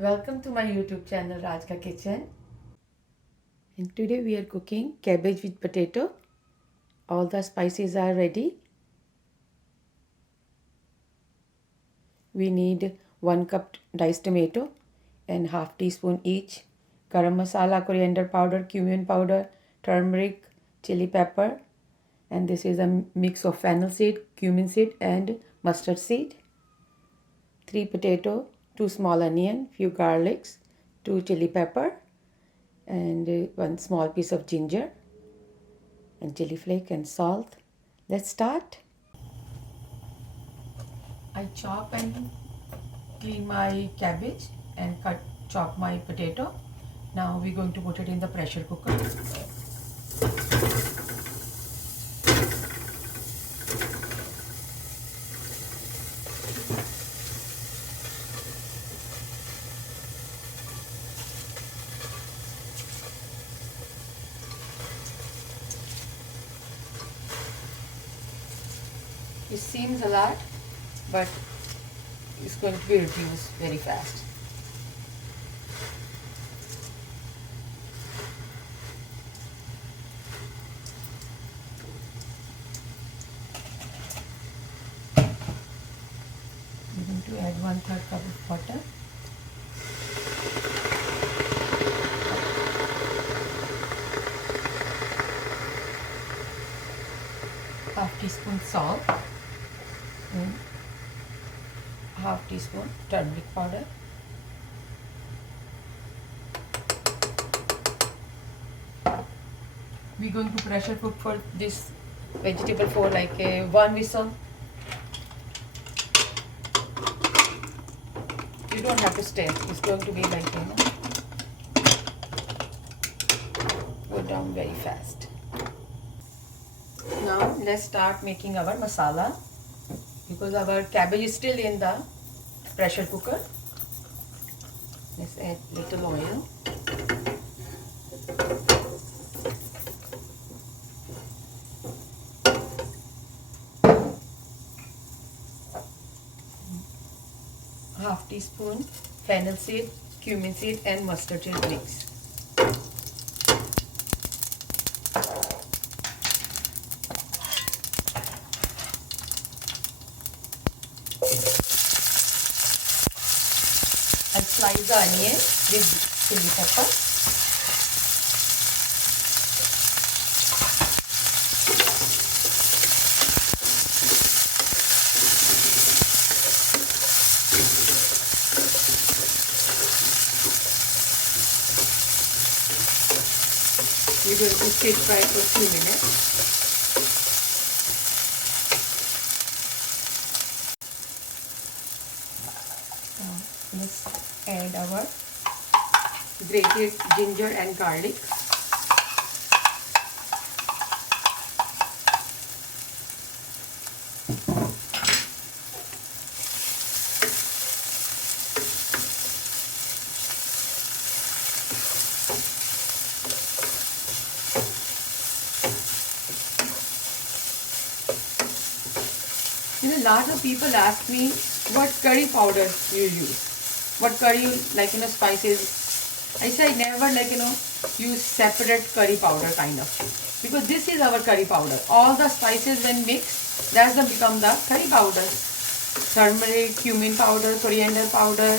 Welcome to my YouTube channel Rajka Kitchen. And today we are cooking cabbage with potato. All the spices are ready. We need 1 cup diced tomato and half teaspoon each garam masala, coriander powder, cumin powder, turmeric, chili pepper, and this is a mix of fennel seed, cumin seed and mustard seed. 3 potato, 2 small onion, few garlics, 2 chili pepper, and 1 small piece of ginger and chili flake and salt. Let's start. I chop and clean my cabbage and chop my potato. Now we're going to put it in the pressure cooker. It seems a lot, but it's going to be reduced very fast. We're going to add 1/3 cup of butter. Half teaspoon salt and half teaspoon turmeric powder. We're going to pressure cook for this vegetable for like a 1 whistle. You don't have to stir. It's going to be like, go down very fast. Now let's start making our masala, because our cabbage is still in the pressure cooker. Let's add little oil. Half teaspoon fennel seed, cumin seed and mustard seed mix. And slice the onion with chili pepper. We're going to stir fry for a few minutes. Let's add our grated ginger and garlic. Lot of people ask me what curry powder you use, what curry spices. I say never use separate curry powder kind of, because this is our curry powder. All the spices when mixed, that's the become the curry powder. Turmeric, cumin powder, coriander powder,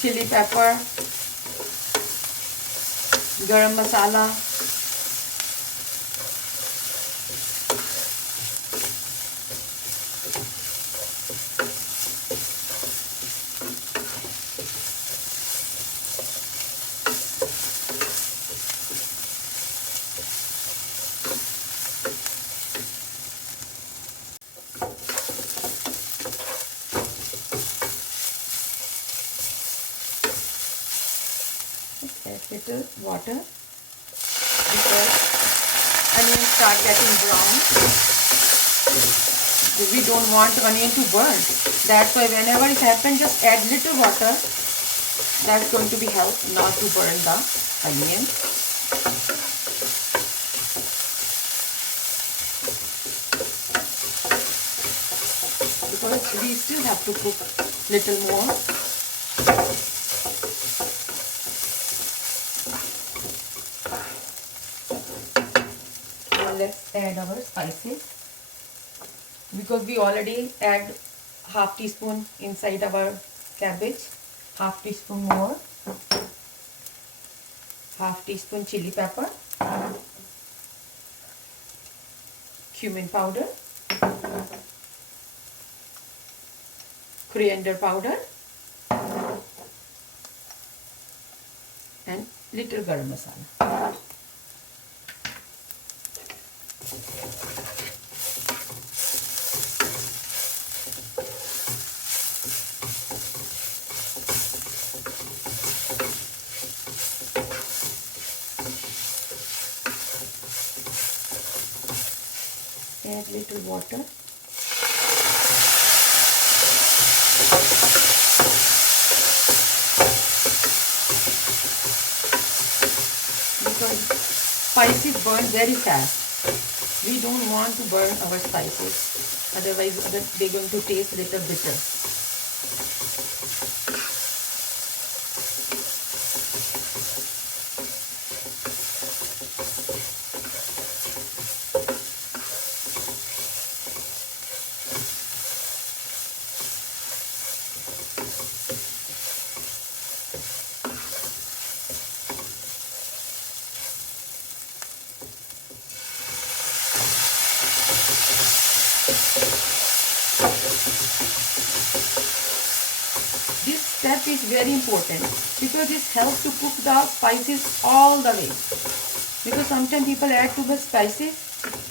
chili pepper, garam masala. Add little water because onions start getting brown. We don't want onion to burn. That's why whenever it happens, just add little water. That's going to be help not to burn the onion. Because we still have to cook little more. add our spices, because we already add half teaspoon inside our cabbage. Half teaspoon more. Half teaspoon chili pepper, cumin powder, coriander powder, and little garam masala. Add little water. Because spices burn very fast. We don't want to burn our spices. Otherwise, they're going to taste a little bitter. This step is very important because this helps to cook the spices all the way. Because sometimes people add too much spices,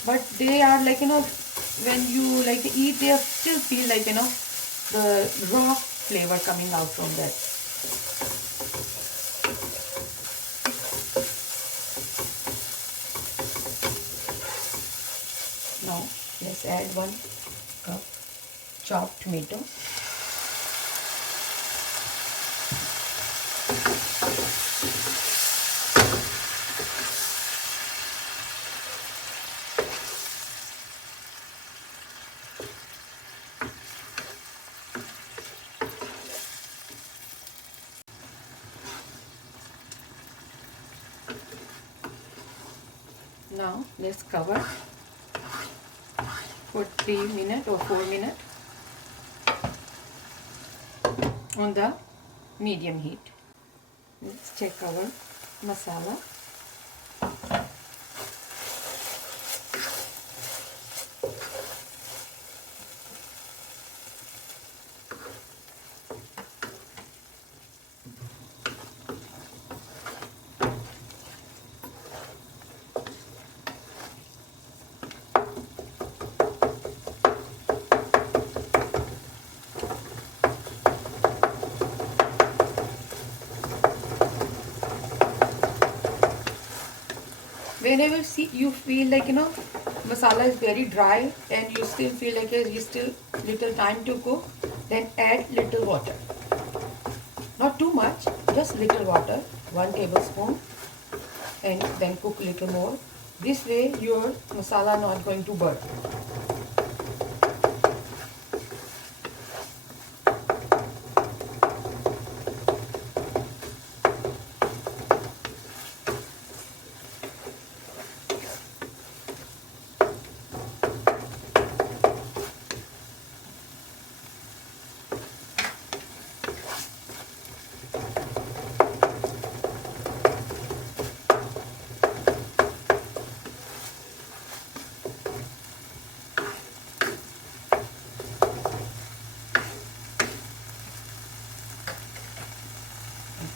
but they are like, when you like eat, they still feel like, the raw flavor coming out from that. Now let's add 1 cup chopped tomato. Now let's cover for 3 minutes or 4 minutes on the medium heat. Let's check our masala. Whenever you feel like masala is very dry and you still feel like you still little time to cook, then add little water. Not too much, just little water, 1 tablespoon, and then cook little more. This way your masala not going to burn.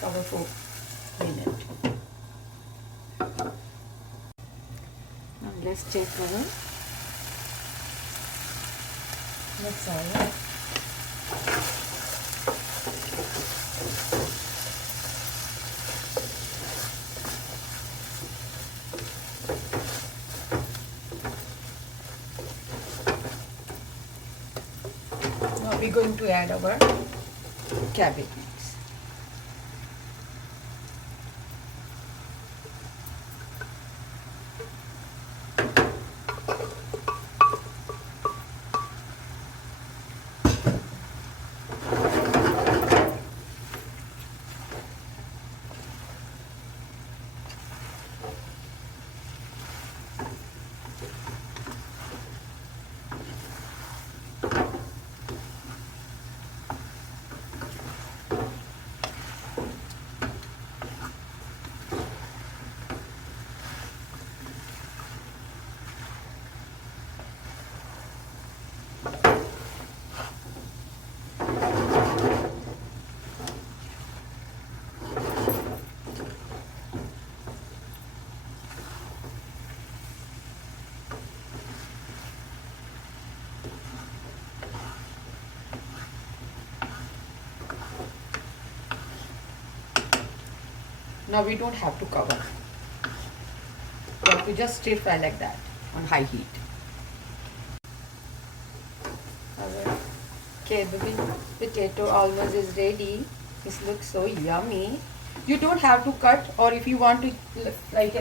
Cover for a minute. Now let's check our masala. Now we're going to add our cabbage. Now we don't have to cover. We have to just stir fry like that on high heat. Our kebab potato almost is ready. This looks so yummy. You don't have to cut, or if you want to, like,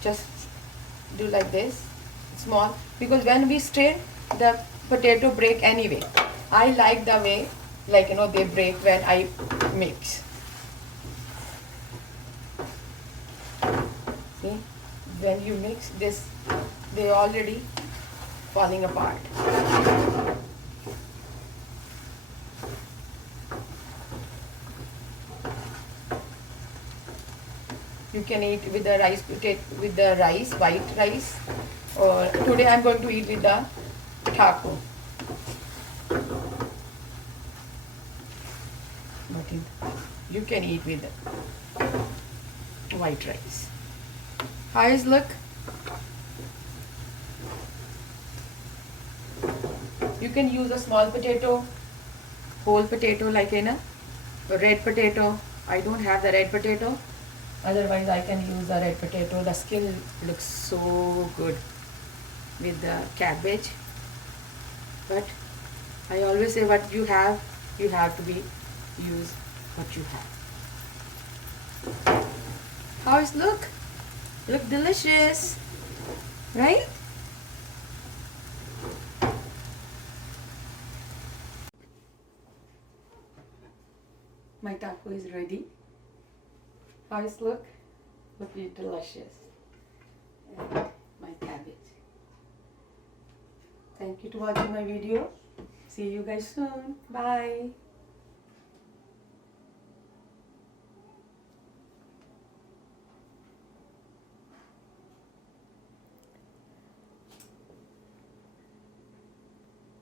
just do like this, small, because when we stir, the potato break anyway. I like the way, like, they break when I mix. See, when you mix this, they already falling apart. You can eat with the rice, with the rice, white rice, or today I'm going to eat with the taco. But you can eat with white rice. How is look? You can use a small potato, whole potato, like a red potato. I don't have the red potato. Otherwise, I can use the red potato. The skin looks so good with the cabbage. But I always say, what you have to use what you have. How is look? Look delicious, right? My taco is ready. How is look? Look delicious. And my cabbage. Thank you for watching my video. See you guys soon. Bye.